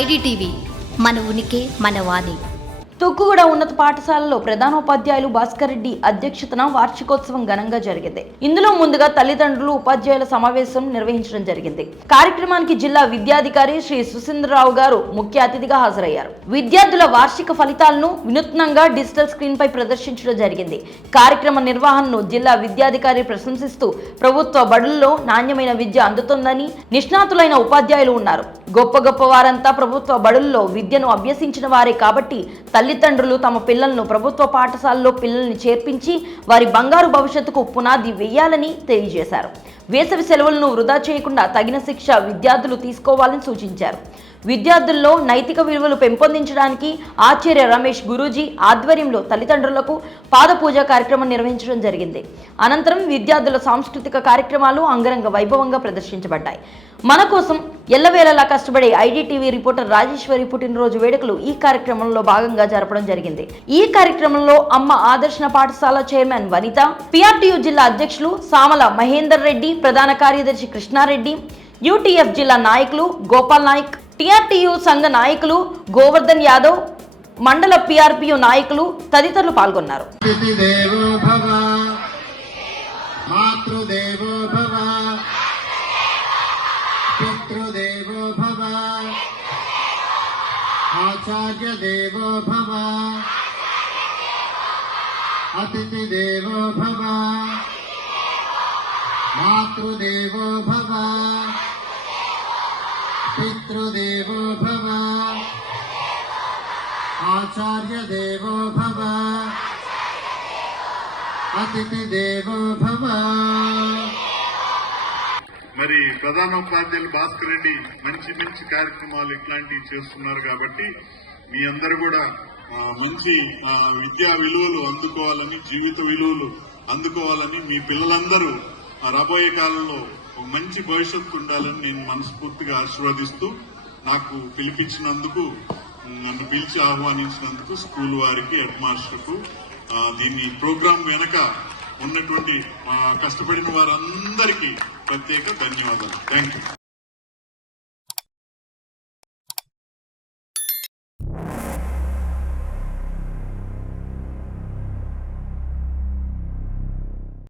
IDTV మన ఉనికి మన వాణి. తొక్కుగూడ ఉన్నత పాఠశాలలో ప్రధానోపాధ్యాయులు భాస్కర్ రెడ్డి అధ్యక్షతన వార్షికోత్సవం ఘనంగా జరిగింది. ఇందులో ముందుగా తల్లిదండ్రులు ఉపాధ్యాయుల సమావేశం నిర్వహించడం జరిగింది. కార్యక్రమానికి జిల్లా విద్యాధికారి శ్రీ సుశీంద్రరావు గారు ముఖ్య అతిథిగా హాజరయ్యారు. విద్యార్థుల వార్షిక ఫలితాలను వినూత్నంగా డిజిటల్ స్క్రీన్ పై ప్రదర్శించడం జరిగింది. కార్యక్రమ నిర్వహణను జిల్లా విద్యాధికారి ప్రశంసిస్తూ ప్రభుత్వ బడుల్లో నాణ్యమైన విద్య అందుతోందని నిష్ణాతులైన ఉపాధ్యాయులు ఉన్నారు. గొప్ప గొప్ప వారంతా ప్రభుత్వ బడుల్లో విద్యను అభ్యసించిన వారే కాబట్టి తల్లిదండ్రులు తమ పిల్లలను ప్రభుత్వ పాఠశాలలో పిల్లల్ని చేర్పించి వారి బంగారు భవిష్యత్తుకు పునాది వేయాలని తెలియజేశారు. వేసవి సెలవులను వృధా చేయకుండా తగిన శిక్ష విద్యార్థులు తీసుకోవాలని సూచించారు. విద్యార్థుల్లో నైతిక విలువలు పెంపొందించడానికి ఆచార్య రమేష్ గురూజీ ఆధ్వర్యంలో తల్లిదండ్రులకు పాదపూజ కార్యక్రమం నిర్వహించడం జరిగింది. అనంతరం విద్యార్థుల సాంస్కృతిక కార్యక్రమాలు అంగరంగ వైభవంగా ప్రదర్శించబడ్డాయి. మన కోసం ఎల్లవేళలా కష్టపడే ఐడిటీవీ రిపోర్టర్ రాజేశ్వరి పుట్టినరోజు వేడుకలు ఈ కార్యక్రమంలో భాగంగా జరపడం జరిగింది. ఈ కార్యక్రమంలో అమ్మ ఆదర్శన పాఠశాల చైర్మన్ వనిత పిఆర్టీయు జిల్లా అధ్యక్షులు సామల మహేందర్ రెడ్డి ప్రధాన కార్యదర్శి కృష్ణారెడ్డి యూటీఎఫ్ జిల్లా నాయకులు గోపాల్ నాయక్ టిఆర్టీయు సంఘ నాయకులు గోవర్ధన్ యాదవ్ మండల పిఆర్పియు నాయకులు తదితరులు పాల్గొన్నారు. ఆచార్య దేవో భవ అతిథి దేవో భవ. మాతృదేవో భవ. పితృదేవో భవ. ఆచార్య భవ. భవ. మరి ప్రధానోపాధ్యాయులు భాస్కర్ రెడ్డి మంచి మంచి కార్యక్రమాలు ఇట్లాంటివి చేస్తున్నారు కాబట్టి మీ అందరు కూడా మంచి ఆ, విద్యా విలువలు అందుకోవాలని జీవిత విలువలు అందుకోవాలని మీ పిల్లలందరూ రాబోయే కాలంలో ఒక మంచి భవిష్యత్తు ఉండాలని నేను మనస్ఫూర్తిగా ఆశీర్వదిస్తూ నాకు పిలిపించినందుకు నన్ను పిలిచి ఆహ్వానించినందుకు స్కూల్ వారికి హెడ్ మాస్టర్కు దీన్ని ప్రోగ్రాం వెనక ఉన్నటువంటి కష్టపడిన వారందరికీ ప్రత్యేక ధన్యవాదాలు. Thank you